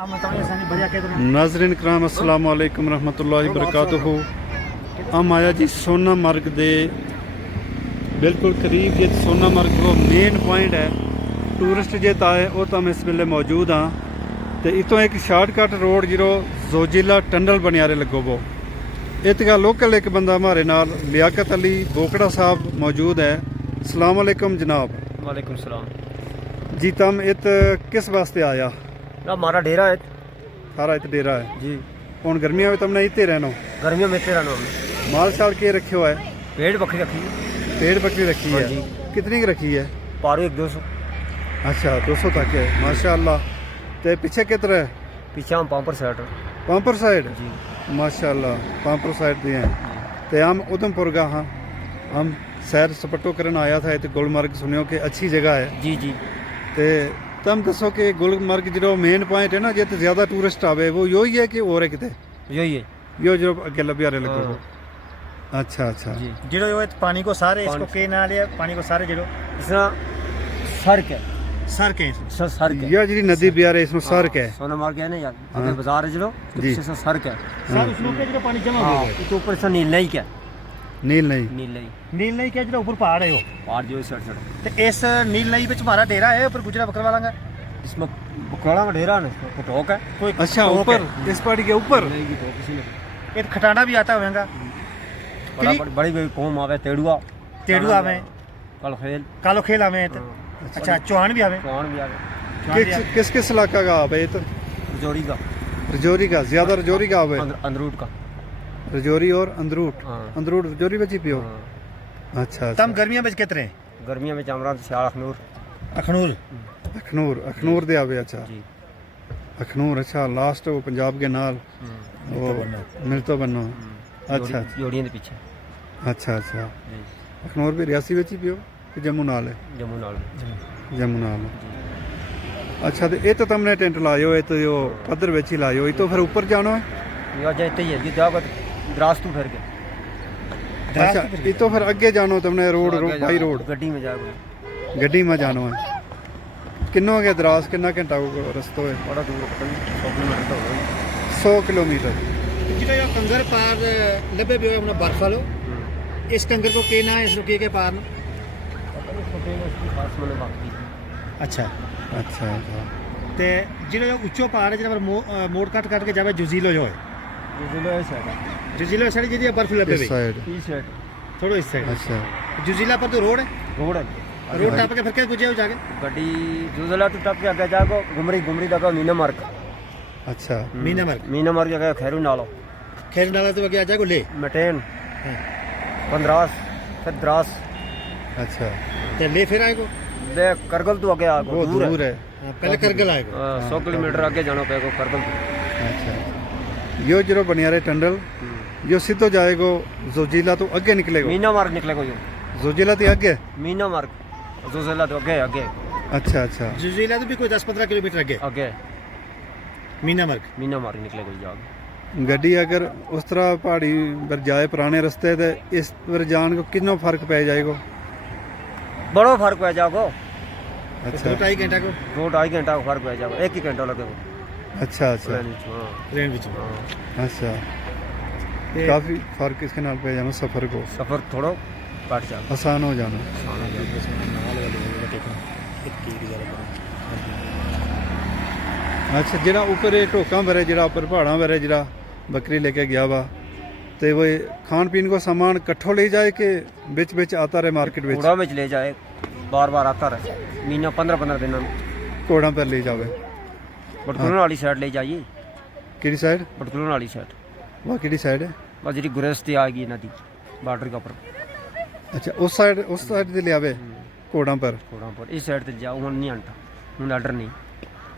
नाज़रीन कराम अस्सलाम वालेकुम रहमतुल्लाहि वबरकातुहू। हम आया जी सोनामर्ग दे बिल्कुल करीब जे सोनामर्ग वो मेन पॉइंट है टूरिस्ट जे ताए वो तो हम इस वेले मौजूद हाँ। तो इतों एक शार्टकट रोड जो जोजिला टनल बनियारे लगो वो इतका लोकल एक बंदा हमारे नाल लियाकत अली बोकड़ा साहब मौजूद है। अस्सलाम वालेकुम जनाब। वालेकुम सलाम जी तम इत किस वास्ते आया? ना हमारा डेरा है सारा इत डेरा है जी। हूँ गर्मियों में तुमने इतने रहना? गर्मियों में इतने रहना हमने। माल शाल के रखे हुआ है? पेड़ बकरी रखी है। पेड़ बकरी रखी है जी। कितनी की रखी है? पारो 1-200। अच्छा 200 तक है माशाअल्लाह। तो पीछे कितना है? पीछे हम पाम्पर साइड पाम्पर साइड जी माशाअल्लाह पाम्पर साइड दिए हैं। तो हम उधमपुर का हाँ हम सैर सपटो करन आया था। तो गुलमर्ग सुनियो कि अच्छी जगह है जी जी। तो तुम दसो कि गुलमर्ग जो मेन पॉइंट है ना जित ज़्यादा टूरिस्ट आवे वो यो ही है कि और है किते? यही है यो जो अगे लब्या रहे लगो। अच्छा अच्छा जी। जिड़ो यो पानी को सारे इसको के ना लिया पानी को सारे जिड़ो इसना सर्क है। सर के सर्क है यह जी नदी बिया रहे इसमें सर्क है। सोनामार्ग है ना यार अगर बाजार है जो जी। इससे सर्क है। सर उसमें के जिड़ो पानी जमा हो हाँ गया तो ऊपर से नील नहीं क्या नील नहीं नील नहीं नील नहीं क्या जिड़ो ऊपर पहाड़ है यो पहाड़ जो इस साइड ते इस नील नहीं विच हमारा डेरा है ऊपर गुजरा बकरवाला का इसमें बुकड़ा का डेरा है ना इसमें टोक है कोई अच्छा टोक ऊपर है। इस पहाड़ी के ऊपर नहीं की टोक किसी ने एक खटाना भी आता होगा बड़ा बड़ी बड़ी कौम आवे तेड़ुआ तेड़ू आवे कल खेल कालो खेल आवे अच्छा चौहान भी आवे कौन भी आवे किस किस इलाका का आवे? तो जोड़ी का रजौरी का ज्यादा रजौरी का आवे अंदरूट का रजौरी और अंदरूट हाँ। अंदरूट रजौरी में ही पियो। हाँ। अच्छा तम गर्मियां में कितने गर्मियों में चामरा सियाल अखनूर अखनूर अखनूर अखनूर दे आवे। अच्छा जी अखनूर अच्छा लास्ट वो पंजाब के नाल वो मिलतो बनो। अच्छा जोड़ियों के पीछे अच्छा अच्छा जी अखनूर भी रियासी में ही पियो कि जम्मू नाल है? जम्मू नाल जम्मू नाल अच्छा तो ये तो तुमने टेंट लायो है तो यो पद्धर वेच ही लायो ये तो फिर ऊपर जाना है? या जाते ही है जी जाओ द्रास तू फिर के अच्छा ये तो फिर आगे जानो तुमने रोड बाई रोड गड्डी में जाओ गड्डी में जानो है। किन्नो हो गया दराज किन्ना घंटा को रस्तो है? बड़ा दूर पता नहीं 100 किलोमीटर तो होगा 100 किलोमीटर। जिड़ो यो कंगर पार लबे भी होना बर्फ वालो इस कंगर को के ना है इसको के पार न? पता नहीं छोटे में इसकी खास मैंने बात की थी। अच्छा अच्छा अच्छा ते जिड़ो यो ऊंचो पहाड़ है जिड़ा मोड़ काट के जावे जुजीलो जो है ये जिला है साइड जुजीलो साइड जिड़ी बर्फ लबे इस भी साइड इस साइड थोड़ो इस साइड अच्छा जुजीला पर तो रोड है रोड है रोड टाप के फिर के गुजे हो जाके गड्डी जो जिला तू टप के आगे जाको घुमरी तक मीना मार्ग अच्छा मीना मार्ग जगह खैरू नालो खैर नाला तो आगे आ जाएगा ले मटेन 15 फिर द्रास अच्छा ते ले फिर आएगो दे करगल तू आगे आ वो दूर है। पहले करगल आएगो 100 किलोमीटर आगे जाना पड़ेगा करगल तू। अच्छा यो जो बनियारे टंडल यो सीधो जाएगो जोजिला तो आगे निकलेगो? मीना मार्ग निकलेगा यो जोजिला तो आगे मीना मार्ग जो जिला तो आगे आगे अच्छा अच्छा जुजीला तो भी कोई 10-15 किलोमीटर आगे आगे मीना मार्ग निकलेगा जाओ गड्डी अगर उस तरह पहाड़ी पर जाए पुराने रास्ते तो इस पर जान को कितना फर्क पै जाएगा? बड़ो फर्क पै जाओ अच्छा 2-2.5 घंटा को 2-2.5 घंटा का फर्क पै जाओ 1 ही घंटा लगेगा अच्छा अच्छा ट्रेन विच अच्छा काफ़ी फर्क इसके नाल पै जाना सफ़र को सफर थोड़ा कट जाओ आसान हो जाना। अच्छा जरा ऊपर ढोका पर है जरा ऊपर पहाड़ा पर है जरा बकरी लेके गया वा तो वो खान पीन को सामान कट्ठो ले जाए कि बिच बिच आता रहे मार्केट में? घोड़ा में ले जाए बार आता रहे महीना 15 दिन में घोड़ा पर ले जावे बटकुलन वाली साइड ले जाइए। किड़ी साइड? बटकुलन वाली साइड वह किड़ी साइड है? बस जी गुरस्ती आएगी नदी बॉर्डर के ऊपर। अच्छा उस साइड से ले आवे घोड़ा पर? घोड़ा पर इस साइड से जाओ हूँ नहीं आंटा हूँ ऑर्डर नहीं।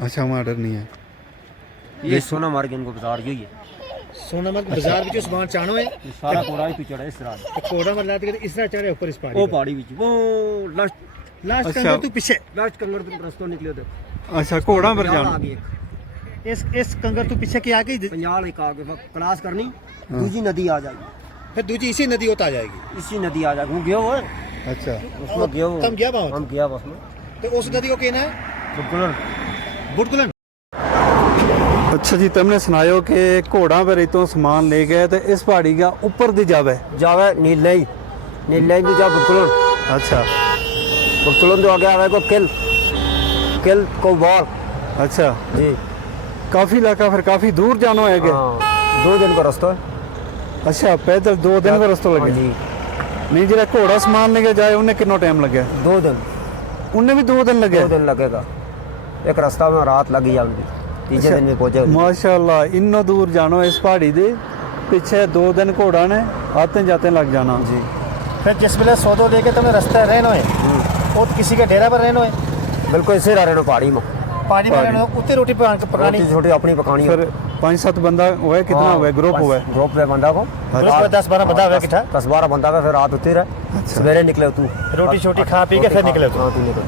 अच्छा वहाँ ऑर्डर नहीं है। ये सोना मार्ग इनको बाजार यही है सोनामर्ग बाजार विच सामान चाणो है ये सारा घोड़ा ही पिछड़ा इस रात तो कोड़ा में लाते इस तरह चढ़े ऊपर इस पहाड़ी वो पर। पहाड़ी बीच वो लास्ट लास्ट अच्छा। कंगर तू पीछे लास्ट कंगर तुम रस्तों निकले थे अच्छा घोड़ा पर जाना? आगे इस कंगर तू पीछे की आ गई पंजाल एक आगे क्लास करनी दूसरी नदी आ जाएगी फिर दूसरी इसी नदी होता आ जाएगी। इसी नदी आ जाएगी वो गया वो अच्छा उसमें गया वो तम गया बात हम गया बस में तो उस नदी को कहना है बुटकुलन बुटकुलन अच्छा जी, तुमने सुनायो कि घोड़ा पर तो सामान ले गए तो इस पहाड़ी का ऊपर दी जावे। जावे नीले भी जा बुटकुलन अच्छा तो आगे आवे को किल को बॉल। अच्छा जी काफ़ी इलाका फिर काफ़ी दूर जाना है क्या? हाँ 2 दिन का रास्ता है। अच्छा पैदल 2 दिन का रास्ता हाँ लगे? जी नहीं जरा घोड़ा सामान लेके जाए उन्हें कितना टाइम लगे? 2 दिन उन्हें भी 2 दिन लगे? 2 दिन लगेगा। एक रास्ता में रात लगी जाऊंगी, तीसरे दिन में पहुंचे। माशाल्लाह इन्नो दूर जानो इस पहाड़ी दे पीछे 2 दिन घोड़ा ने आते जाते लग जाना जी। फिर जिस वेले सौदो लेके तुम्हें रास्ते रहना है और किसी के डेरा पर रहना है, बिल्कुल इसे रह रहे पहाड़ी में, पानी में रहना है, उत्ते रोटी पकानी। छोटी अपनी पकानी। फिर 5-7 बंदा हुआ है, कितना हुआ है ग्रुप हुआ है? ग्रुप में बंदा को 10-12 बंदा हुआ किठा, 10-12 बंदा का। फिर रात उतरी रहे, सवेरे निकले तू रोटी छोटी खा पी के फिर निकले तू। हाँ तू निकल।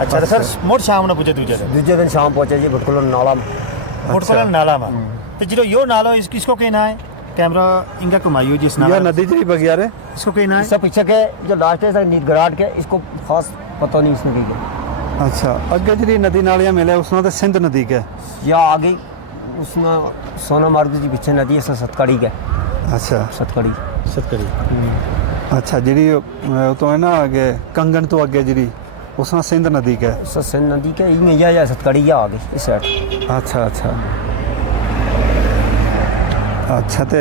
अच्छा तो फिर मोट शाम ने पूछे दूजे दिन दूसरे दिन शाम पहुंचे जी बिल्कुल नाला में। मोटकोलन नाला में। तो जो यो नालो इसको कहना है कैमरा इनका कमाइयो जिस या नाला नदी जी बगिया रे इसको कहना है। इससे पीछे के जो लास्ट है नीट गराट के, इसको खास पता नहीं इसने की है। अच्छा अगे जी नदी नालियां मिले उसमें तो सिंध नदी के या आगे उसमें सोनामार्ग जी पीछे नदी है सतकड़ी के। अच्छा सतकड़ी अच्छा जी तो है ना आगे कंगन तो आगे जी उसमें सिंध नदी के। सिंध नदी के ही में या सतकड़ी या आगे इस साइड। अच्छा अच्छा अच्छा तो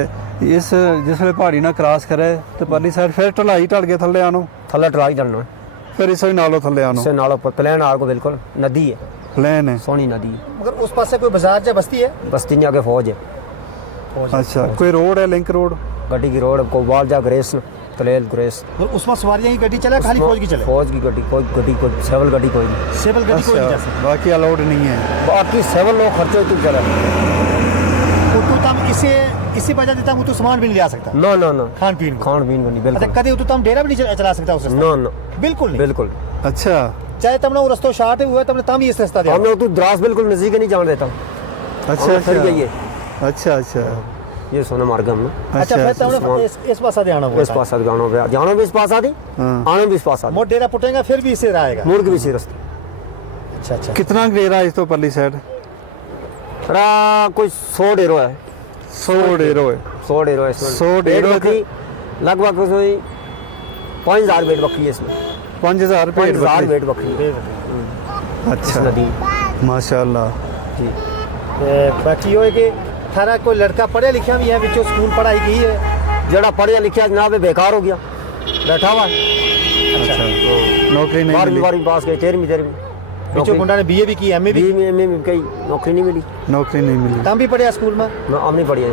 इस जिस वे पहाड़ी ना क्रॉस करे तो परली साइड फिर ढलाई ढल के थले आनो थल्ले ट्राई चलना है, फिर इस नालों थले आनो इससे नालों पर प्लेन आग बिल्कुल नदी है, प्लेन है। सोहनी नदी है। मगर उस पास से कोई बाजार या बस्ती है? बस्ती नहीं आगे फौज है। अच्छा कोई रोड है लिंक रोड? गड्डी की रोड को बाल जा ग्रेस तलेल ग्रेस। और उसमें सवारियां की गड्डी चले खाली फौज की चले? फौज की गड्डी कोई सेवल गड्डी कोई नहीं। सेबल गड्डी कोई नहीं जा सकती। बाकी अलाउड नहीं है। बाकी सेवल लोग खर्चे तू चला। तो तम इसी वजह से तम तो सामान भी नहीं ले सकता ना खान पीन को। खान पीन को नहीं अच्छा बिल्कुल। कदे तो तम डेरा भी नहीं चला सकता उस रास्ते? ना बिल्कुल नहीं। बिल्कुल। अच्छा चाहे तुमने वो रास्ता शार्ट हुआ तुमने तम ही इस रास्ता दे। हम लोग तू द्रास बिल्कुल नजदीक नहीं जान देता। अच्छा फिर अच्छा ये अच्छा ये सोना मार्ग हमने। अच्छा फिर तुमने इस पासा दे आना इस पास जानो पे जानो भी इस पास आती हाँ। आने भी इस पास आती मोट डेरा पुटेगा फिर भी इससे रहेगा। मुड़ के भी इसी रास्ते। अच्छा कितना डेरा इस तो परली साइड? कोई 100 डेरो है। 100 डेरो है। 100 डेरो है इसमें। 100 डेरो बकरी लगभग कोई 5000 वेट बकरी है इसमें। 5000 रुपये 5000 वेट बकरी है अच्छा नदी। माशाल्लाह जी बाकी ये है कि थारा कोई लड़का पढ़े लिखा भी है बिचो स्कूल पढ़ाई की है जड़ा पढ़िया लिखा जनाब बेकार हो गया बैठा हुआ है। अच्छा नौकरी नहीं 12वीं मिली? 12वीं पास गई 13वीं बिचो गुंडा ने बीए भी की एमए भी में कई नौकरी नहीं मिली। नौकरी नहीं मिली। तम भी पढ़िया स्कूल में? हम नहीं पढ़िया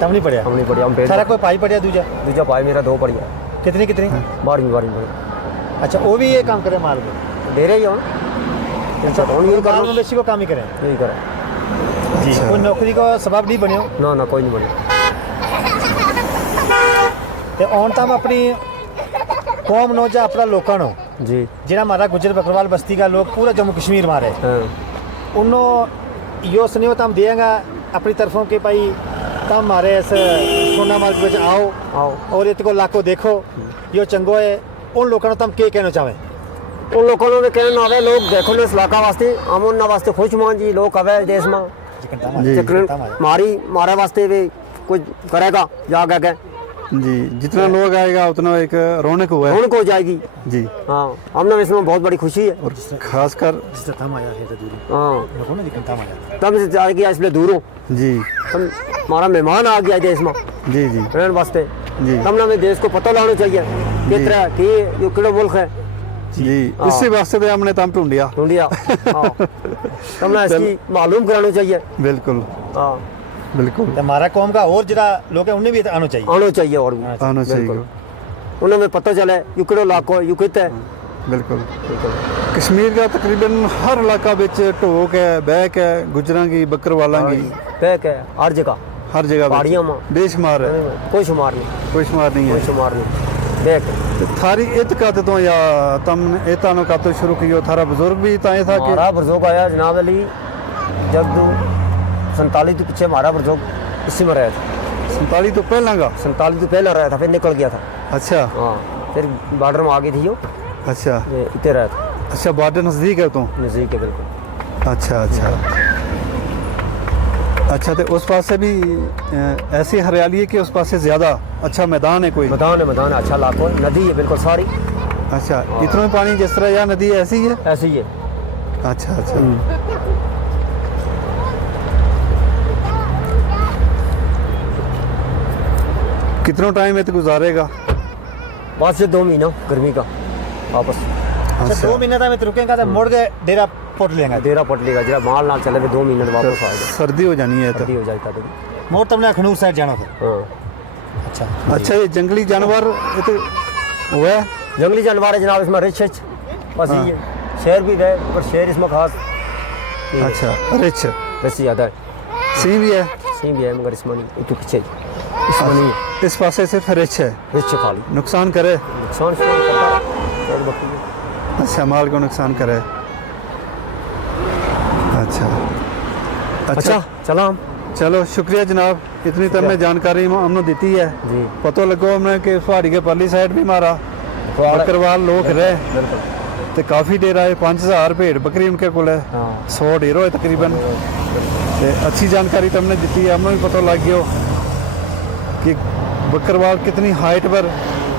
तम नहीं पढ़िया? हम नहीं पढ़िया हम थारा कोई पाई पढ़िया दूजा भाई मेरा 2 पढ़िया कितनी 12वीं अच्छा वो भी ये काम करे माल में? डेरे ही हो ना। अच्छा कौन ये माल कर में बेची को काम ही करें यही करा जी अच्छा। कोई नौकरी का सबब नहीं बनियो ना कोई नहीं बने। ते ऑन तम अपनी कौम नो जा अपना लोकां नो जी जिना हमारा गुजर बकरवाल बस्ती का लोग पूरा जम्मू कश्मीर मारे हाँ उन्नो यो स्नेह तम देगा अपनी तरफों के भाई तम हमारे इस सोना मार्ग में आओ और ये को लाको देखो यो चंगो है उन लोगों को तम के कहना चाहें? उन लोगों ने कहना आवे लोग देखो ने इस इलाका वास्ते अमन ना वास्ते खुश मान जी लोग आवे देश में जी मारे वास्ते भी कुछ करेगा जाके के जी जितना लोग आएगा उतना एक रौनक हुआ है उनको हो जाएगी जी। हाँ हमने इसमें बहुत बड़ी खुशी है और खासकर जिससे थम आया है तो दूरी हाँ देखो ना जिकन थम आया तब से आ गया इसलिए दूरों जी हमारा मेहमान आ गया देश में जी जी रहने वास्ते जी तब ना देश को पता लाना चाहिए किस तरह कि ये किलो मुल्क है जी इसी वास्ते तो हमने तम ढूंढिया इंडिया तब ना इसकी मालूम कराना चाहिए। बिल्कुल हाँ बिल्कुल तो हमारा कौम का और जरा लोग है उन्हें भी आना चाहिए आना चाहिए और भी आना चाहिए बिल्कुल उन्हें में पता चले यू किलो लाखों यू कित है। बिल्कुल कश्मीर का तकरीबन हर इलाका बिच ढोक है बैक है गुजरां की बकरवाला की पैक है हर जगह हर जगह पहाड़ियों में बेशुमार है कोई शुमार नहीं कोई शुमार नहीं कोई है। शुमार नहीं बैक तो थारी इतकाद तो या तम एतानो का तो शुरू कियो थारा बुजुर्ग भी ताए था कि हमारा बुजुर्ग आया जनाब अली जब 47 तो पीछे हमारा बुजुर्ग इसी में रहा था 47 तो पहला का 47 तो पहले रहा था फिर निकल गया था। अच्छा हाँ फिर बॉर्डर में आ गई थी वो अच्छा इतने रहा था अच्छा बॉर्डर नजदीक है तो नज़दीक है बिल्कुल। अच्छा अच्छा अच्छा, तो उस पास से भी ऐसी हरियाली है कि उस पास से ज़्यादा अच्छा मैदान है कोई? मैदान है, अच्छा इलाका है, नदी है बिल्कुल सारी। अच्छा, इतना ही पानी जिस तरह यह नदी ऐसी ही है? ऐसी ही है। अच्छा अच्छा। कितना टाइम है तो गुजारेगा? 5 से 2 महीना गर्मी का वापस। अच्छा, 2 महीने तक रुकेगा तो मुड़ के डेरा पुट लेंगे। डेरा पट लेगा जरा माल ना चले 2 महीने तो वापस आएगा। सर्दी हो जानी है तो? सर्दी हो जाएगा तो। मोर तुमने अखनूर साइड जाना फिर? हाँ। अच्छा अच्छा, ये जंगली जानवर ये तो हुआ है? जंगली जानवर है जनाब, इसमें रिच है बस हाँ। ये है। शेर भी है पर शेर इसमें खास अच्छा, रिच वैसे ज़्यादा है। सी भी है? सिंह भी है मगर इसमें नहीं, एक तो पीछे इसमें नहीं है। इस पासे सिर्फ रिच है? रिच है खाली। नुकसान करे? नुकसान से करता है और बकरी है। अच्छा, माल को नुकसान करे। अच्छा अच्छा चलो हम। चलो, शुक्रिया जनाब, इतनी तो हमने जानकारी हमने दी है जी। पता लगो हमने कि पहाड़ी के परली साइड भी मारा बकरवाल लोग रहे बिल्कुल। तो काफ़ी डेरा है, 5000 भेड़ बकरी उनके को है, हाँ। 100 डेरो है तकरीबन। तो अच्छी जानकारी तो हमने दी है, हमें भी पता लग गया कि बकरवाल कितनी हाइट पर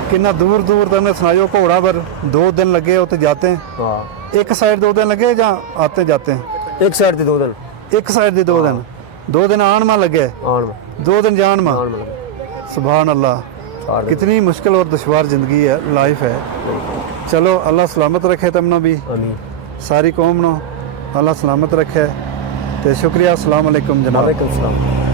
कितना दूर दूर तक सुनाओ घोड़ा पर 2 दिन लगे होते जाते हैं। हाँ। एक साइड 2 दिन लगे या आते जाते हैं? एक साइड से 2 दिन। एक साइड दे 2 दिन? 2 दिन आन में लगे, आन में 2 दिन जान में? आन में लगे। सुभान अल्लाह, 4 दिन। कितनी मुश्किल और दुश्वार ज़िंदगी है, लाइफ है। चलो, अल्लाह सलामत रखे तुमने भी, आमीन। सारी कौम नो अल्लाह सलामत रखे। तो शुक्रिया, अस्सलाम वालेकुम जनाब। वालेकुम सलाम।